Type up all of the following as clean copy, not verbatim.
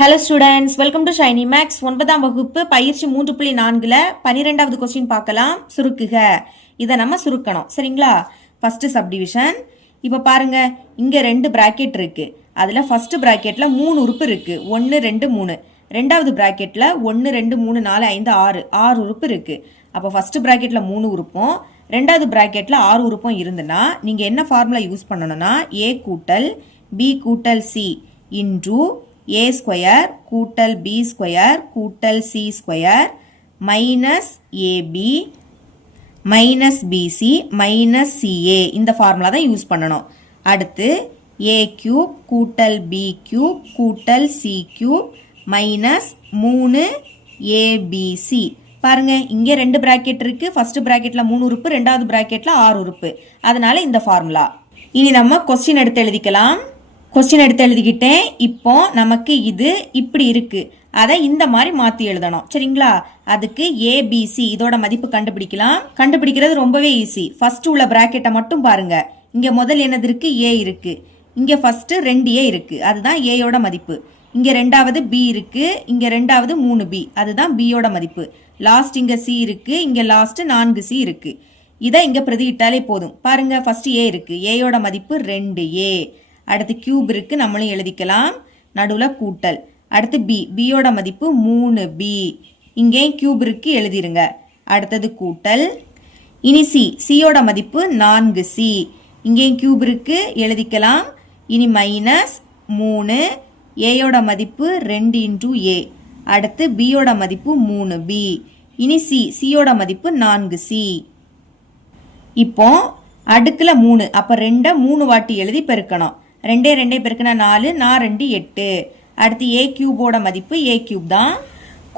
Hello students, welcome to Shiny Max 9ஆம் வகுப்பு பயிற்சி 3.4ல 12வது கொஸ்டின் பார்க்கலாம். சுருக்குக. இதை நம்ம சுருக்கணும். சரிங்களா? First subdivision. இப்போ பாருங்க, இங்க ரெண்டு பிராக்கெட் இருக்கு. அதுல ஃபர்ஸ்ட் பிராக்கெட்ல 3 உறுப்பு இருக்கு. 1 2 3. ரெண்டாவது பிராக்கெட்ல 1 2 3 4 5 6 6 உறுப்பு இருக்கு. அப்போ ஃபர்ஸ்ட் பிராக்கெட்ல 3 உறுப்பும் ரெண்டாவது பிராக்கெட்ல 6 உறுப்பும் இருந்துனா நீங்க என்ன ஃபார்முலா யூஸ் பண்ணணும்னா a கூட்டல் b கூட்டல் c இன்டு a ஸ்கொயர் கூட்டல் b ஸ்கொயர் கூட்டல் c square minus ab minus bc minus ca இந்த ஃபார்முலா தான் யூஸ் பண்ணணும். அடுத்து a கியூப் கூட்டல் b கியூப் கூட்டல் c கியூப் மைனஸ் 3 abc. பாருங்க, இங்கே ரெண்டு பிராக்கெட் இருக்கு. ஃபர்ஸ்ட் பிராக்கெட்ல 3 உறுப்பு, ரெண்டாவது பிராக்கெட்ல 6 உறுப்பு. அதனால இந்த ஃபார்முலா. இனி நம்ம கொஸ்டின் எடுத்து எழுதிக்கலாம். கொஸ்டின் எடுத்து எழுதிக்கிட்டேன். இப்போ நமக்கு இது இப்படி இருக்கு, அதை இந்த மாதிரி மாற்றி எழுதணும். சரிங்களா? அதுக்கு ஏபிசி இதோட மதிப்பு கண்டுபிடிக்கலாம். கண்டுபிடிக்கிறது ரொம்பவே ஈஸி. ஃபர்ஸ்ட் உள்ள பிராக்கெட்டை மட்டும் பாருங்க. இங்க முதல் என்னது இருக்கு? ஏ இருக்கு. இங்க ஃபர்ஸ்ட் 2a இருக்கு, அதுதான் ஏயோட மதிப்பு. இங்க ரெண்டாவது பி இருக்கு, இங்க ரெண்டாவது 3b, அதுதான் பியோட மதிப்பு. லாஸ்ட் இங்க சி இருக்கு, இங்க லாஸ்ட் 4c இருக்கு. இதை இங்க பிரதியிட்டாலே போதும். பாருங்க, ஃபர்ஸ்ட் ஏ இருக்கு, ஏயோட மதிப்பு 2a. அடுத்து கியூப் இருக்கு, நம்மளும் எழுதிக்கலாம். நடுவில் கூட்டல். அடுத்து பி, பியோட மதிப்பு 3b. இங்கேயும் கியூப் இருக்கு, எழுதிருங்க. அடுத்தது கூட்டல். இனி சி, சியோட மதிப்பு 4c. இங்கேயும் கியூப் இருக்கு, எழுதிக்கலாம். இனி மைனஸ் 3, ஏயோட மதிப்பு 2 இன்டூ ஏ. அடுத்து பியோட மதிப்பு 3b. இனி சி, சியோட மதிப்பு 4c. இப்போ அடுக்குல 3, அப்ப 2 3 வாட்டி எழுதி பெருக்கணும். 2 2 பெருக்கினா 4, 4 2 8. அடுத்து ஏ கியூபோட மதிப்பு ஏ கியூப் தான்.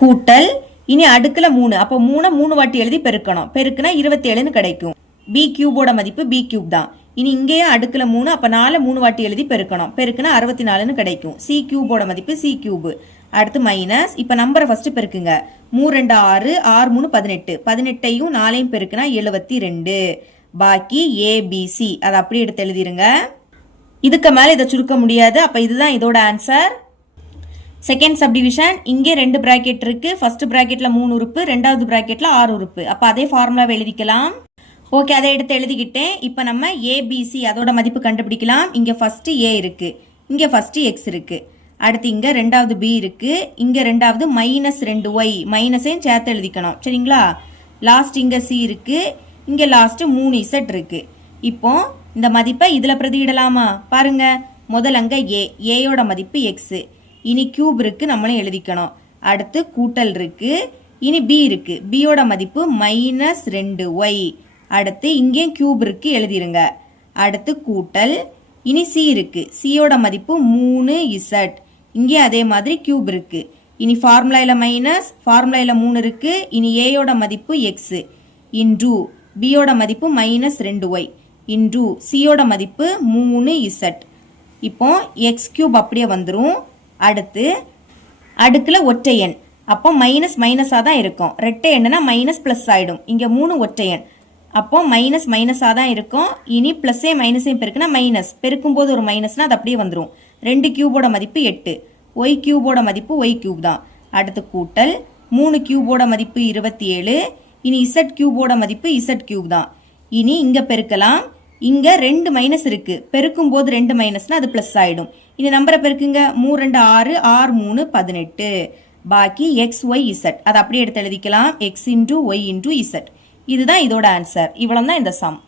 கூட்டல். இனி அடுக்குல 3, அப்போ 3 3 வாட்டி எழுதி பெருக்கணும். பெருக்குனா 27ன்னு கிடைக்கும். பி கியூபோட மதிப்பு பி கியூப் தான். இனி இங்கேயும் அடுக்குல 3, அப்போ 4 3 வாட்டி எழுதி பெருக்கணும். பெருக்குனா 64ன்னு கிடைக்கும். சி கியூபோட மதிப்பு சி கியூப். அடுத்து மைனஸ். இப்போ நம்பரை ஃபர்ஸ்ட் பெருக்குங்க. 3 2 6, 6 3 18. 18ஐயும் 4ஐயும் பெருக்குனா 72. பாக்கி ஏபிசி. அதை அப்படியே எடுத்து எழுதிருங்க. இதுக்கு மேலே இதை சுருக்க முடியாது. அப்போ இதுதான் இதோட ஆன்சர். Second subdivision. இங்கே ரெண்டு பிராக்கெட் இருக்கு. ஃபர்ஸ்ட் பிராக்கெட்ல 3 உறுப்பு, ரெண்டாவது பிராக்கெட்ல 6 உறுப்பு. அப்போ அதே ஃபார்முலாவை எழுதிக்கலாம். ஓகே, அதை எடுத்து எழுதிக்கிட்டேன். இப்போ நம்ம ஏபிசி அதோட மதிப்பு கண்டுபிடிக்கலாம். இங்கே ஃபர்ஸ்ட் ஏ இருக்கு, இங்கே ஃபர்ஸ்ட் எக்ஸ் இருக்கு. அடுத்து இங்கே ரெண்டாவது பி இருக்கு, இங்கே ரெண்டாவது மைனஸ் 2y, மைனஸையும் சேர்த்து எழுதிக்கணும். சரிங்களா? லாஸ்ட் இங்கே சி இருக்கு, இங்கே லாஸ்ட் 3z இருக்கு. இப்போ இந்த மதிப்பை இதில் பிரதியிடலாமா? பாருங்க, முதல் அங்க ஏ, ஏயோட மதிப்பு எக்ஸ். இனி கியூப் இருக்கு, நம்மளும் எழுதிக்கணும். அடுத்து கூட்டல் இருக்கு. இனி பி இருக்கு, பியோட மதிப்பு மைனஸ் 2y. அடுத்து இங்கேயும் கியூப் இருக்கு, எழுதிருங்க. அடுத்து கூட்டல். இனி சி இருக்கு, சியோட மதிப்பு 3z. இங்கே அதே மாதிரி கியூப் இருக்கு. இனி ஃபார்முலாயில மைனஸ், ஃபார்முலாயில 3 இருக்கு. இனி ஏயோட மதிப்பு எக்ஸ் இன்டு பியோட மதிப்பு மைனஸ் 2y இன்டு சியோட மதிப்பு 3z. இப்போ எக்ஸ் கியூப் அப்படியே வந்துடும். அடுத்து அடுக்குல ஒற்றை எண், அப்போ மைனஸ் மைனஸாக தான் இருக்கும். ரெட்டை எண்ணுனா மைனஸ் ப்ளஸ் ஆகிடும். இங்கே 3 ஒற்றை எண், அப்போ மைனஸ் மைனஸாக தான் இருக்கும். இனி ப்ளஸ்ஸே மைனஸையும் பெருக்குனா மைனஸ், பெருக்கும்போது ஒரு மைனஸ்னா அது அப்படியே வந்துடும். 2 கியூபோட மதிப்பு 8, ஒய் கியூபோட மதிப்பு ஒய் கியூப் தான். அடுத்து கூட்டல். 3 கியூபோட மதிப்பு 27. இனி இசட் கியூபோட மதிப்பு இசட் கியூப் தான். இனி இங்கே பெருக்கலாம். இங்கே 2 மைனஸ் இருக்கு, பெருக்கும் போது 2 மைனஸ்னா அது பிளஸ் ஆயிடும். இனி நம்பரை பெருக்குங்க. 3 2 6, 6 3 18. பாக்கி எக்ஸ் ஒய் இசட். அதை அப்படியே எடுத்து எழுதிக்கலாம். X into Y into Z. இதுதான் இதோட ஆன்சர். இவ்வளோ தான் இந்த சம்.